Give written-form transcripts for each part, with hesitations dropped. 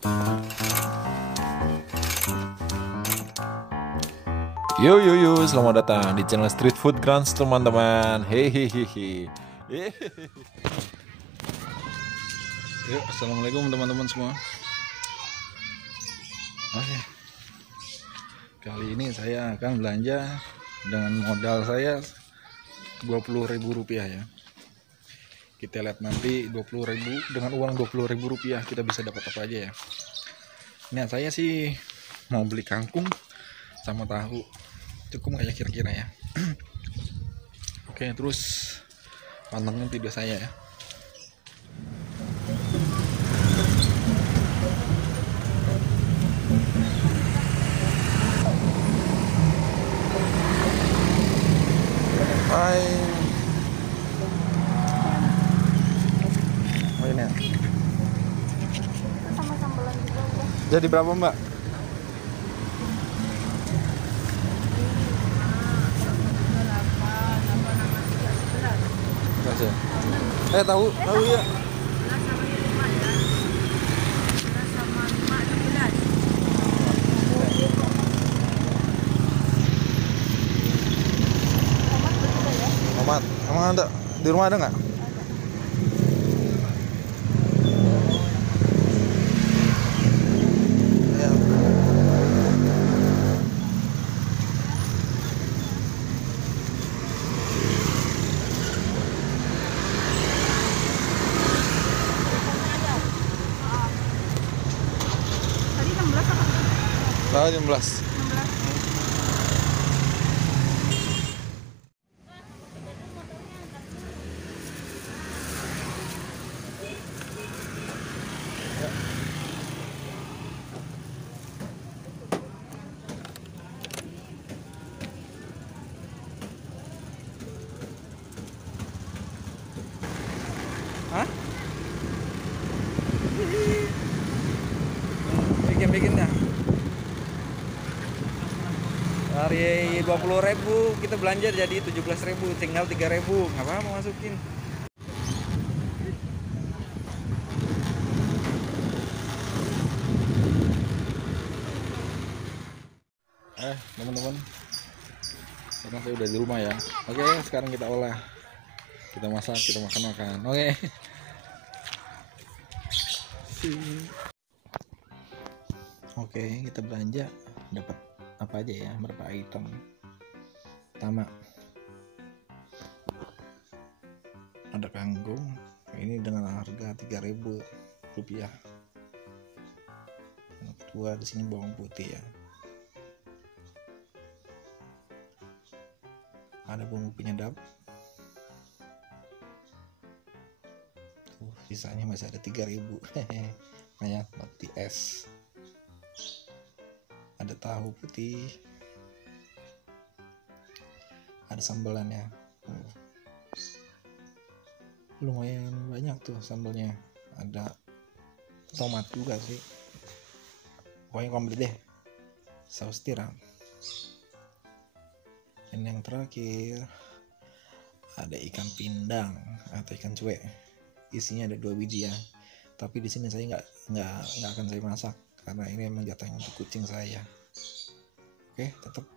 Yo yo yo, selamat datang di channel Street Food Grants teman-teman. Hehehe. Yuk, assalamualaikum teman-teman semua. Oke. Kali ini saya akan belanja dengan modal saya Rp20.000 ya. Kita lihat nanti 20.000 dengan uang Rp20.000 kita bisa dapat apa aja ya. Nah, saya sih mau beli kangkung sama tahu. Cukup nggak ya kira-kira ya? Oke, terus pantengin video saya ya. Hai. Oh, ini ya. Sama sambalan juga udah. Jadi berapa, Mbak? Tahu ya. Tomat, emang ada di rumah ada nggak? Ya. Tadi 16 apa? Tahu 16. 16. Hah? Bikin dah. Dari 20.000 kita belanja jadi 17.000, tinggal 3.000. Nggak apa-apa mau masukin. Teman-teman, sekarang saya udah di rumah ya. Oke, sekarang kita olah, kita masak, kita makan. Oke. Oke, kita belanja dapat apa aja ya, berapa item. Pertama ada kangkung, ini dengan harga Rp3.000. Yang kedua di sini bawang putih ya, ada bumbu penyedap. Sisanya masih ada 3.000. Banyak roti es. Ada tahu putih, ada sambalannya. Lumayan banyak tuh sambalnya. Ada tomat juga sih. Pokoknya komplit deh. Saus tiram. Dan yang terakhir ada ikan pindang atau ikan cuek. Isinya ada 2 biji ya. Tapi di sini saya nggak akan saya masak karena ini memang jatahnya untuk kucing saya. Oke, tetap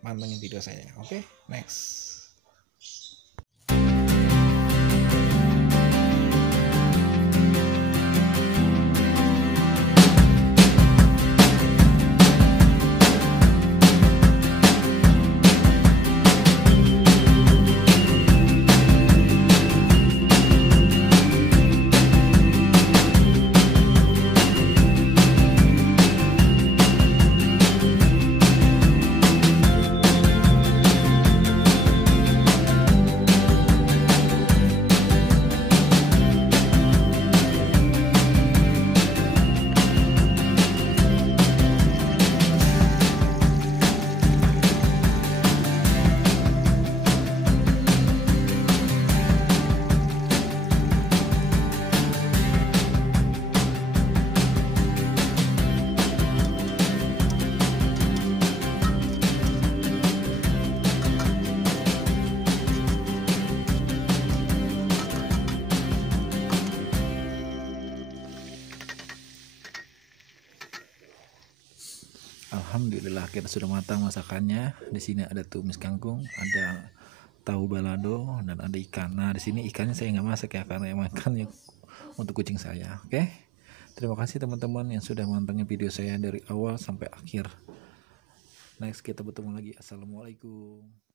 mantengin video saya. Oke, next. Alhamdulillah kita sudah matang masakannya. Di sini ada tumis kangkung, ada tahu balado, dan ada ikan. Nah di sini ikannya saya nggak masak ya karena yang makan untuk kucing saya. Oke, terima kasih teman-teman yang sudah mantengin video saya dari awal sampai akhir. Next kita bertemu lagi. Assalamualaikum.